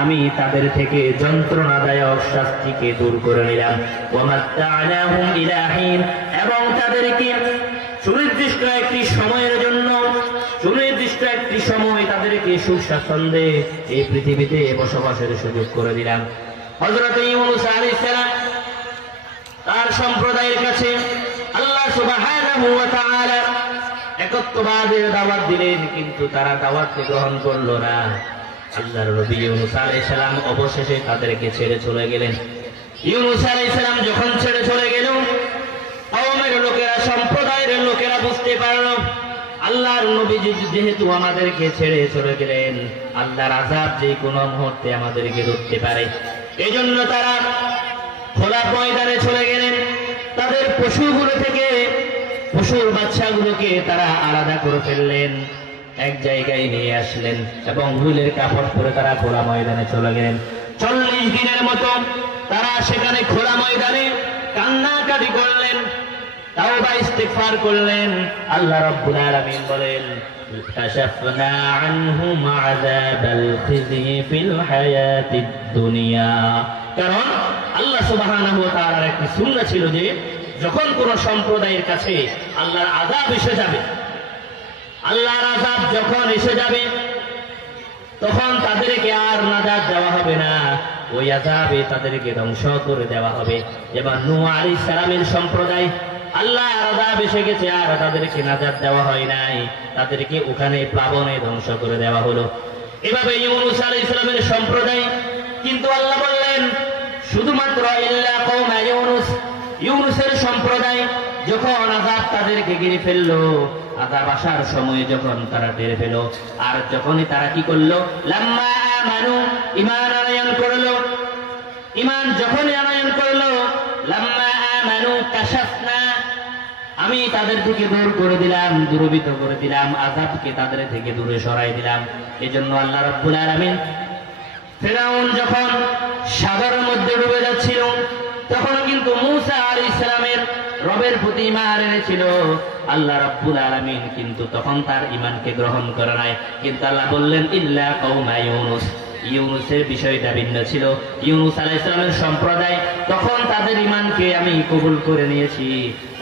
আমি তাদের থেকে যন্ত্রণাদায়ক শাস্তিকে দূর করে নিলাম। ওয়ামাত্তা'নাহুম ইলা হিন, এবং তাদেরকে সুনির্দিষ্ট একটি সময়ের জন্য, সুনির্দিষ্ট একটি সময় তাদেরকে সুখ স্বাচ্ছন্দ্যে এই পৃথিবীতে বসবাসের সুযোগ করে দিলাম। হযরত ইউনূস আলাইহিস সালাম তার সম্প্রদায়ের কাছে আল্লাহ সুবহানাহু ওয়া তাআলা একত্ববাদের দাওয়াত দিলেন, কিন্তু তারা দাওয়াতকে গ্রহণ করলো না। আল্লাহর নবী ইউনূস আলাইহিস সালাম অবশেষে তাদেরকে ছেড়ে চলে গেলেন। ইউনূস আলাইহিস সালাম যখন ছেড়ে চলে গেল, কওমের লোকেরা, সম্প্রদায়ের লোকেরা বুঝতে পারল আল্লাহর নবী যেহেতু আমাদেরকে ছেড়ে চলে গেলেন, আল্লাহর আযাব যে কোনো মুহূর্তে আমাদেরকে ধরতে পারে। এজন্য তারা খোলা ময়দানে চলে গেলেন। তাদের পশুগুলো থেকে পশুর বাচ্চাগুলোকে তারা আলাদা করে ফেললেন, এক জায়গায় নিয়ে আসলেন এবং হুইলের কাপড় পরে তারা খোলা ময়দানে চলে গেলেন। 40 দিনের মতো তারা সেখানে খোলা ময়দানে কান্নাকাটি করলেন, তাওবা ইস্তিগফার করলেন। আল্লাহ রাব্বুল আলামিন বলেন, কাশাফনা আনহুম আযাবাল খিজি ফিল হায়াতিদ দুনিয়া। কারণ আল্লাহ সুবহানাহু ওয়া তাআলার একটি সুন্নাহ ছিল যে যখন কোন সম্প্রদায়ের কাছে আল্লাহর আযাব এসে যাবে, আল্লাহর আযাব যখন এসে যাবে, তখন তাদেরকে আর নাজাত দেওয়া হবে না, ওই আযাবে তাদেরকে ধ্বংস করে দেওয়া হবে। যেমন নূহ আলাইহিস সালামের সম্প্রদায়, আল্লাহর আযাব এসে গেছে আর তাদেরকে নাজাত দেওয়া হয় নাই, তাদেরকে ওখানে প্লাবনে ধ্বংস করে দেওয়া হলো। এভাবে ইউনূস আলাইহিস সালামের সম্প্রদায়, কিন্তু আল্লাহ বললেন শুধুমাত্র ইল্লা কওমা ইউনূস, ইউনূসের সম্প্রদায় যখন আযাব তাদেরকে ঘিরে ফেললো, আযাব আসার সময় যখন তারা টের পেল, আর যখনই তারা কি করলো, লাম্মা আমানু, ঈমান আনয়ন করলো, ঈমান যখনই আনয়ন করলো, লাম্মা আমানু কাশাফনা, আমি তাদের থেকে দূর করে দিলাম, দূরীভূত করে দিলাম, আযাবকে তাদের থেকে দূরে সরাই দিলাম। এজন্য আল্লাহ রাব্বুল আলামিন, ফিরআউন যখন সাগরের মধ্যে ডুবে যাচ্ছিল, তখন কিন্তু মূসা আলাইহিস সালামের রবের প্রতি ঈমান এনেছিল। আল্লাহ রাব্বুল আলামিন কিন্তু তখন তার ঈমানকে গ্রহণ করে নাই। কিন্তু আল্লাহ বললেন ইল্লা কওমা ইউনূস, ইউনূসের বিষয়টা ভিন্ন ছিল। ইউনূস আলাইহিস সালামের সম্প্রদায়, তখন তাদের ঈমানকে আমি কবুল করে নিয়েছি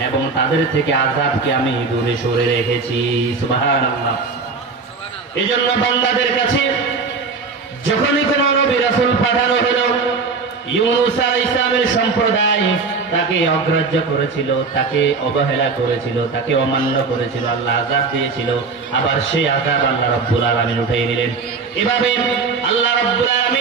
এবং তাদের থেকে আযাবকে আমি দূরে সরে রেখেছি। সুবহানাল্লাহ। এজন্য বান্দাদের কাছে যখনই কোনো নবী রাসূল পাঠানো হলো, ইউনূস আলাইহিস সালামের সম্প্রদায় তাকে অগ্রাহ্য করেছিল, তাকে অবহেলা করেছিল, তাকে অমান্য করেছিল, আল্লাহ আযাব দিয়েছিল। আবার সেই আযাব আল্লাহ রাব্বুল আলামিন উঠাই নিলেন। এভাবে আল্লাহ রাব্বুল আলামিন